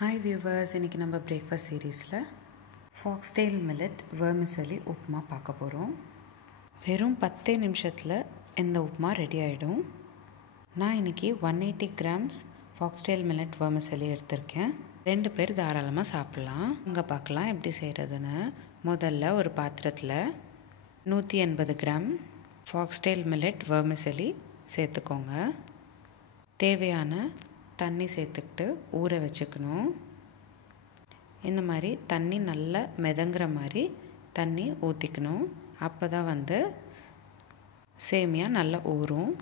Hi viewers, இன்றைக்கி நம்ம breakfast சீரீஸில் ஃபாக்ஸ்டெயில் மில்லட் வெர்மிசெலி உப்புமா பார்க்க போகிறோம். வெறும் 10 நிமிஷத்தில் இந்த உப்புமா ரெடி ஆகிடும். நான் இன்றைக்கி 180 கிராம்ஸ் ஃபாக்ஸ்டெயில் மில்லட் வெர்மிசெலி எடுத்திருக்கேன். 2 பேர் தாராளமாக சாப்பிட்லாம். இங்கே பார்க்கலாம் எப்படி செய்கிறதுன்னு. முதல்ல ஒரு பாத்திரத்தில் 180 கிராம் ஃபாக்ஸ்டெயில் மில்லட் வெர்மிசெலி சேர்த்துக்கோங்க. தேவையான தண்ணி சேர்த்துக்கிட்டு ஊற வச்சுக்கணும். இந்த மாதிரி தண்ணி நல்லா மிதங்குற மாதிரி தண்ணி ஊற்றிக்கணும். அப்போ தான் சேமியா நல்லா ஊறும்.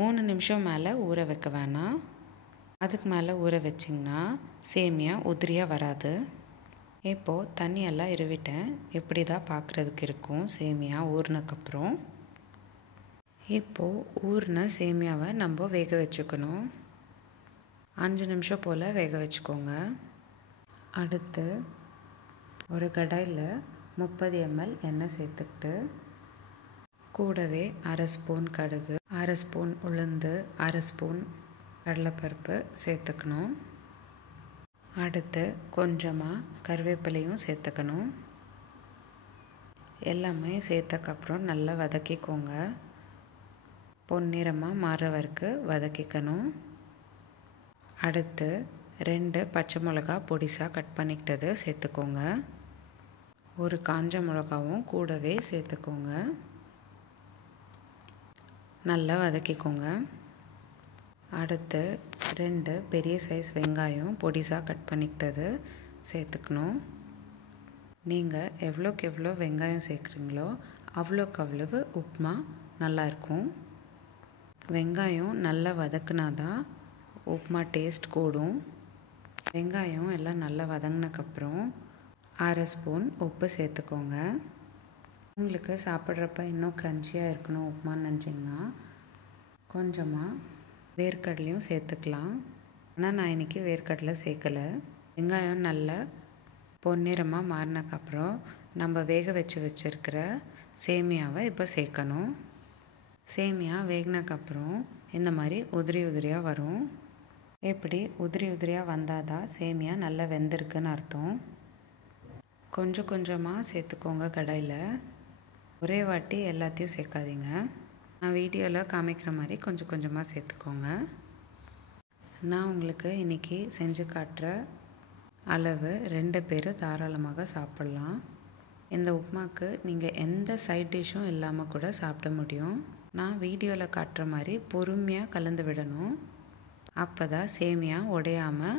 3 நிமிஷம் மேலே ஊற வைக்க வேணாம். அதுக்கு மேலே ஊற வச்சிங்கன்னா சேமியா உதிரியாக வராது. இப்போது தண்ணியெல்லாம் இருவிட்டேன். இப்படி தான் பார்க்குறதுக்கு இருக்கும் சேமியா ஊறினக்கப்புறம். இப்போது ஊறின சேமியாவை நம்ம வேக வச்சுக்கணும். 5 நிமிஷம் போல் வேக வச்சுக்கோங்க. அடுத்து ஒரு கடாயில் 30 ml எண்ணெய் சேர்த்துக்கிட்டு கூடவே 1/2 ஸ்பூன் கடுகு, 1/2 ஸ்பூன் உளுந்து, 1/2 ஸ்பூன் கடலைப்பருப்பு சேர்த்துக்கணும். அடுத்து கொஞ்சமாக கருவேப்பிலையும் சேர்த்துக்கணும். எல்லாமே சேர்த்தக்கப்புறம் நல்லா வதக்கிக்கோங்க. பொன்னிறமாக மாறுற வரைக்கும் வதக்கிக்கணும். அடுத்து 2 பச்சை மிளகா பொடிசாக கட் பண்ணிக்கிட்டது சேர்த்துக்கோங்க. ஒரு காஞ்ச மிளகாவும் கூடவே சேர்த்துக்கோங்க. நல்லா வதக்கிக்கோங்க. அடுத்து 2 பெரிய சைஸ் வெங்காயம் பொடிசாக கட் பண்ணிக்கிட்டது சேர்த்துக்கணும். நீங்கள் எவ்வளோக்கு எவ்வளோ வெங்காயம் சேர்க்குறீங்களோ அவ்வளோக்கு அவ்வளவு உப்புமா நல்லாயிருக்கும். வெங்காயம் நல்லா வதக்குனா தான் உப்புமா டேஸ்ட் கூடும். வெங்காயம் எல்லாம் நல்லா வதங்கினக்கப்புறம் 1/2 ஸ்பூன் உப்பு சேர்த்துக்கோங்க. உங்களுக்கு சாப்பிட்றப்ப இன்னும் க்ரன்ச்சியாக இருக்கணும் உப்புமான்னு நினச்சிங்கன்னா கொஞ்சமாக வேர்க்கடலையும் சேர்த்துக்கலாம். ஆனால் நான் இன்றைக்கி வேர்க்கடலை சேர்க்கலை. வெங்காயம் நல்லா பொன்னிறமாக மாறினக்கப்புறம் நம்ம வேக வச்சுருக்கிற சேமியாவை இப்போ சேர்க்கணும். சேமியா வேகினக்கப்புறம் இந்த மாதிரி உதிரி உதிரியாக வரும். எப்படி உதிரி உதிரியாக வந்தால் தான் சேமியா நல்லா வெந்திருக்குன்னு அர்த்தம். கொஞ்சம் கொஞ்சமாக சேர்த்துக்கோங்க. கடாயில் ஒரே வாட்டி எல்லாத்தையும் சேர்க்காதீங்க. நான் வீடியோவில் காமிக்கிற மாதிரி கொஞ்சம் கொஞ்சமாக சேர்த்துக்கோங்க. நான் உங்களுக்கு இன்றைக்கி செஞ்சு காட்டுற அளவு 2 பேர் தாராளமாக சாப்பிட்லாம். இந்த உப்புமாவுக்கு நீங்கள் எந்த சைட் டிஷ்ஷும் இல்லாமல் கூட சாப்பிட முடியும். நான் வீடியோவில் காட்டுற மாதிரி பொறுமையாக கலந்து விடணும். அப்போ தான் சேமியா உடையாமல்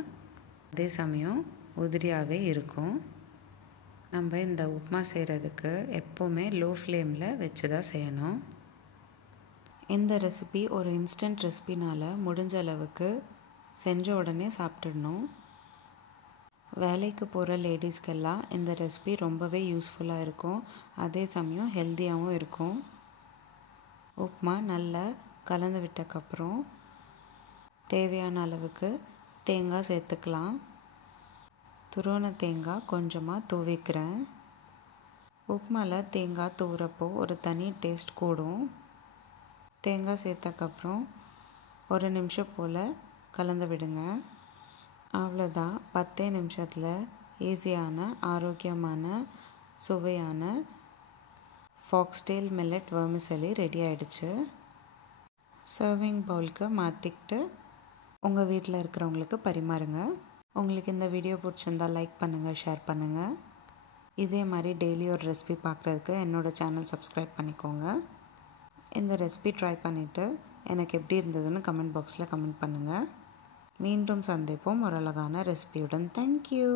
அதே சமயம் உதிரியாகவே இருக்கும். நம்ம இந்த உப்புமா செய்கிறதுக்கு எப்போவுமே லோ ஃப்ளேமில் வச்சு தான் செய்யணும். இந்த ரெசிபி ஒரு இன்ஸ்டன்ட் ரெசிபினால் முடிஞ்ச அளவுக்கு செஞ்ச உடனே சாப்பிட்டுடணும். வேலைக்கு போகிற லேடிஸ்க்கெல்லாம் இந்த ரெசிபி ரொம்பவே யூஸ்ஃபுல்லாக இருக்கும். அதே சமயம் ஹெல்த்தியாகவும் இருக்கும். உப்புமா நல்லா கலந்து விட்டக்கப்புறம் தேவையான அளவுக்கு தேங்காய் சேர்த்துக்கலாம். துருவன தேங்காய் கொஞ்சமாக தூவிக்கிறேன். உப்புமாவில் தேங்காய் தூவுறப்போ ஒரு தனி டேஸ்ட் கூடும். தேங்காய் சேர்த்தக்கப்புறம் 1 நிமிஷம் போல் கலந்து விடுங்க. அவ்வளோதான். 10 நிமிஷத்தில் ஈஸியான ஆரோக்கியமான சுவையான ஃபாக்ஸ்டெயில் மில்லட் வெர்மிசெலி ரெடி ஆகிடுச்சு. சர்விங் பவுலுக்கு மாற்றிக்கிட்டு உங்கள் வீட்டில் இருக்கிறவங்களுக்கு பரிமாறுங்க. உங்களுக்கு இந்த வீடியோ பிடிச்சிருந்தால் லைக் பண்ணுங்கள், ஷேர் பண்ணுங்கள். இதே மாதிரி டெய்லி ஒரு ரெசிபி பார்க்குறதுக்கு என்னோடய சேனல் சப்ஸ்கிரைப் பண்ணிக்கோங்க. இந்த ரெசிபி ட்ரை பண்ணிவிட்டு எனக்கு எப்படி இருந்ததுன்னு கமெண்ட் பாக்ஸில் கமெண்ட் பண்ணுங்கள். மீண்டும் சந்திப்போம் ஒரு அழகான ரெசிபியுடன். தேங்க்யூ.